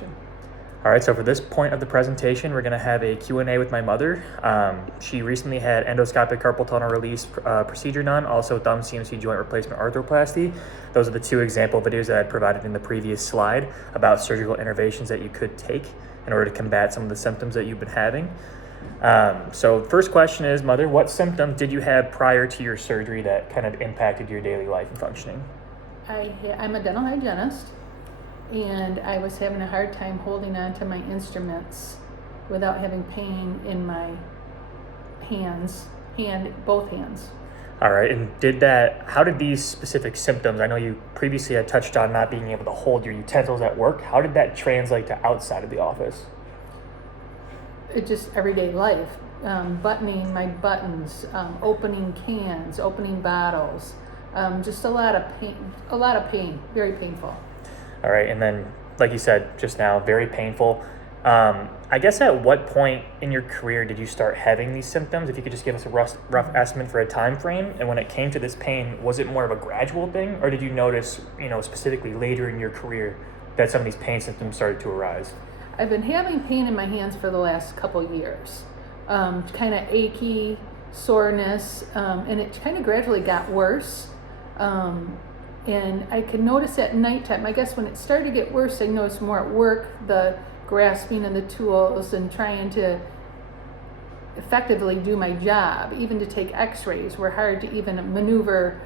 section. All right, so for this point of the presentation, we're going to have a Q&A with my mother. She recently had endoscopic carpal tunnel release procedure done, also thumb CMC joint replacement arthroplasty. Those are the two example videos that I provided in the previous slide about surgical interventions that you could take in order to combat some of the symptoms that you've been having. So first question is, Mother, what symptoms did you have prior to your surgery that kind of impacted your daily life and functioning? I'm a dental hygienist, and I was having a hard time holding on to my instruments without having pain in my both hands. All right, and how did these specific symptoms, I know you previously had touched on not being able to hold your utensils at work, how did that translate to outside of the office? It just everyday life, buttoning my buttons, opening cans, opening bottles, just a lot of pain, very painful. All right, and then, like you said just now, very painful. I guess at what point in your career did you start having these symptoms? If you could just give us a rough estimate for a time frame. And when it came to this pain, was it more of a gradual thing, or did you notice, specifically later in your career that some of these pain symptoms started to arise? I've been having pain in my hands for the last couple years, kind of achy, soreness, and it kind of gradually got worse. And I could notice at nighttime. I guess when it started to get worse, I noticed more at work, the grasping of the tools and trying to effectively do my job. Even to take x-rays were hard to even maneuver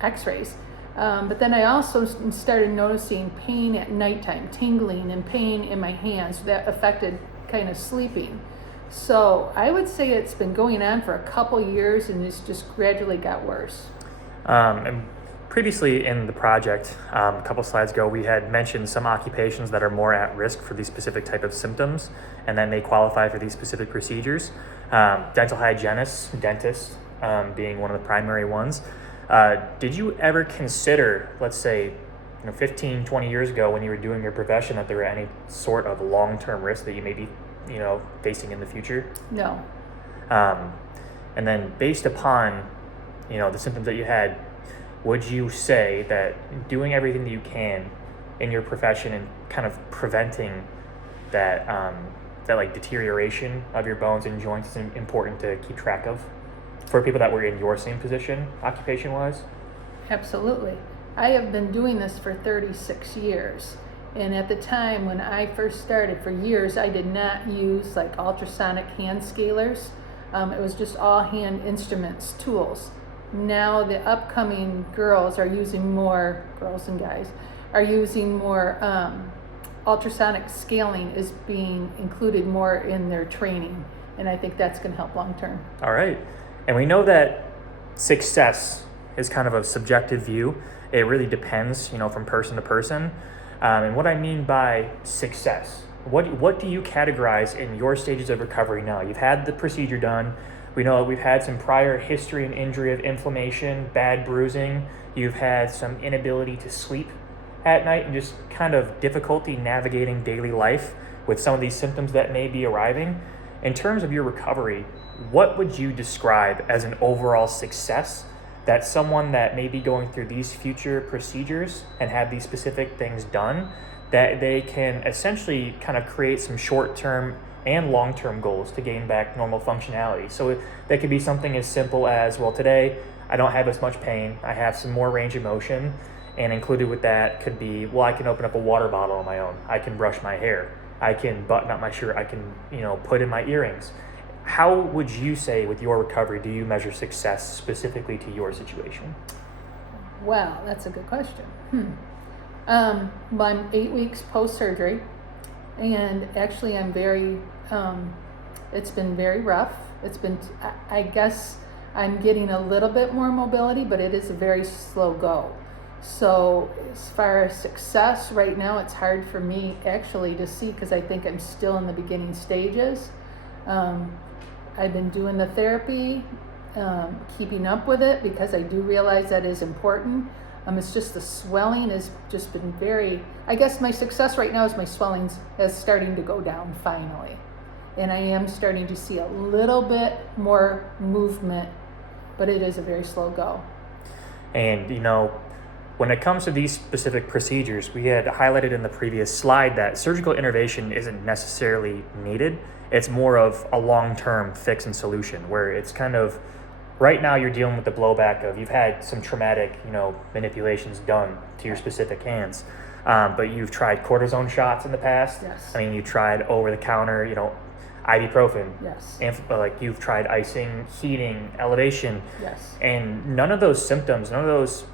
x-rays. But then I also started noticing pain at nighttime, tingling and pain in my hands that affected kind of sleeping. So I would say it's been going on for a couple years, and it's just gradually got worse. And previously in the project, a couple slides ago, we had mentioned some occupations that are more at risk for these specific type of symptoms and that may qualify for these specific procedures. Dental hygienists, dentists being one of the primary ones. Did you ever consider, let's say, 15, 20 years ago when you were doing your profession, that there were any sort of long-term risk that you may be, facing in the future? No. And then based upon, the symptoms that you had, would you say that doing everything that you can in your profession and kind of preventing that like deterioration of your bones and joints is important to keep track of for people that were in your same position occupation-wise? Absolutely. I have been doing this for 36 years. And at the time when I first started, for years, I did not use like ultrasonic hand scalers. It was just all hand instruments, tools. Now the upcoming girls and guys are using more ultrasonic scaling is being included more in their training, and I think that's going to help long term. All right. And we know that success is kind of a subjective view. It really depends, from person to person. And what I mean by success, what do you categorize in your stages of recovery now? You've had the procedure done. We know we've had some prior history and injury of inflammation, bad bruising. You've had some inability to sleep at night and just kind of difficulty navigating daily life with some of these symptoms that may be arriving. In terms of your recovery, what would you describe as an overall success that someone that may be going through these future procedures and have these specific things done, that they can essentially kind of create some short-term and long-term goals to gain back normal functionality? So that could be something as simple as, well, today I don't have as much pain, I have some more range of motion, and included with that could be, well, I can open up a water bottle on my own, I can brush my hair, I can button up my shirt, I can, put in my earrings. How would you say with your recovery do you measure success specifically to your situation? Wow, that's a good question. I'm 8 weeks post-surgery, and actually I'm very, it's been very rough. I guess I'm getting a little bit more mobility, but it is a very slow go. So as far as success right now, it's hard for me actually to see because I think I'm still in the beginning stages. I've been doing the therapy, keeping up with it because I do realize that is important. It's just the swelling has just been I guess my success right now is my swelling is starting to go down finally. And I am starting to see a little bit more movement, but it is a very slow go. And, when it comes to these specific procedures, we had highlighted in the previous slide that surgical intervention isn't necessarily needed. It's more of a long-term fix and solution, where it's kind of right now you're dealing with the blowback of you've had some traumatic, manipulations done to your specific hands. But you've tried cortisone shots in the past. Yes. I mean, you tried over-the-counter, ibuprofen. Yes. Like you've tried icing, heating, elevation. Yes. And none of those symptoms, none of those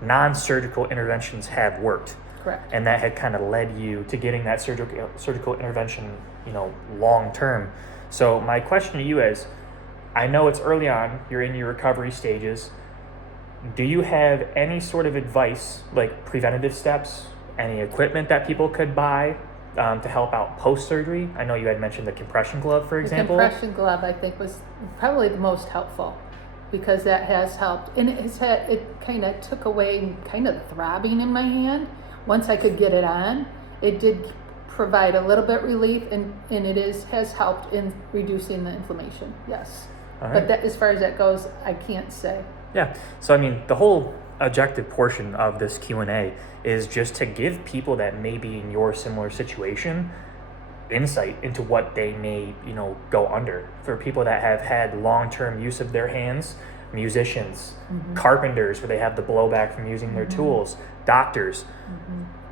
non-surgical interventions have worked. Correct. And that had kind of led you to getting that surgical intervention, long term. So my question to you is, I know it's early on, you're in your recovery stages. Do you have any sort of advice, like preventative steps, any equipment that people could buy to help out post-surgery? I know you had mentioned the compression glove, for example. The compression glove, I think, was probably the most helpful, because that has helped, and it kind of took away kind of the throbbing in my hand. Once I could get it on, it did provide a little bit relief, and has helped in reducing the inflammation. Yes. All right. But that, as far as that goes, I can't say. Yeah. So, I mean, the whole objective portion of this Q&A is just to give people that may be in your similar situation insight into what they may, go under. For people that have had long-term use of their hands, musicians, carpenters, where they have the blowback from using their tools, doctors,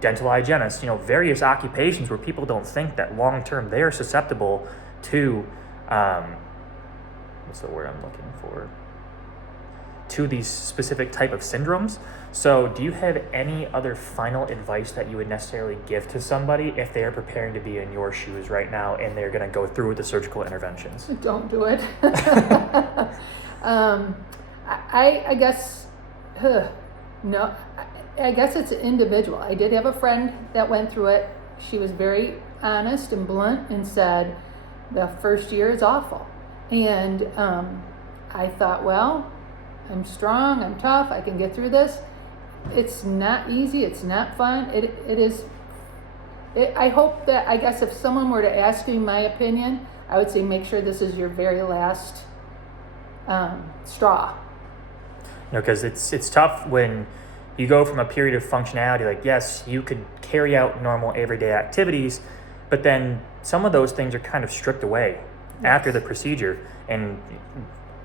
dental hygienists, various occupations where people don't think that long-term they are susceptible to, what's the word I'm looking for? To these specific type of syndromes. So do you have any other final advice that you would necessarily give to somebody if they are preparing to be in your shoes right now and they're going to go through with the surgical interventions? Don't do it. I guess, no, I guess it's individual. I did have a friend that went through it. She was very honest and blunt and said, the first year is awful. And I thought, well, I'm strong, I'm tough, I can get through this. It's not easy, it's not fun. It is. I hope that, I guess if someone were to ask me my opinion, I would say make sure this is your very last straw. Because it's tough when you go from a period of functionality, like yes, you could carry out normal everyday activities, but then some of those things are kind of stripped away after the procedure and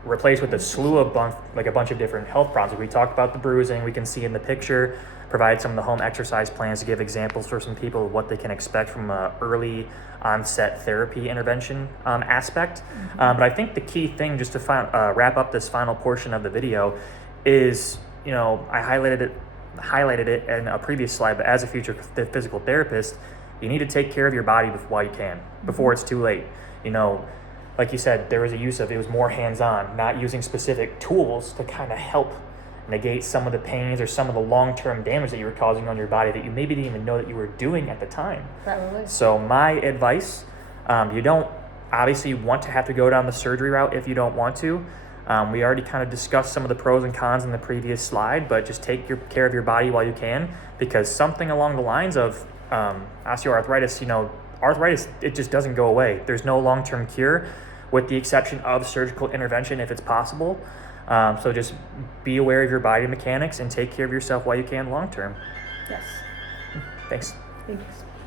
replaced with a slew of a bunch of different health problems. We talked about the bruising, we can see in the picture, provide some of the home exercise plans to give examples for some people of what they can expect from an early onset therapy intervention aspect. But I think the key thing, just to wrap up this final portion of the video, is, I highlighted it in a previous slide, but as a future physical therapist, you need to take care of your body while you can, before it's too late. Like you said, there was it was more hands-on, not using specific tools to kind of help negate some of the pains or some of the long-term damage that you were causing on your body that you maybe didn't even know that you were doing at the time. Probably. So my advice, you don't obviously want to have to go down the surgery route if you don't want to. We already kind of discussed some of the pros and cons in the previous slide, but just take care of your body while you can, because something along the lines of osteoarthritis, arthritis, it just doesn't go away. There's no long-term cure, with the exception of surgical intervention if it's possible. So just be aware of your body mechanics and take care of yourself while you can long-term. Yes. Thanks. Thank you.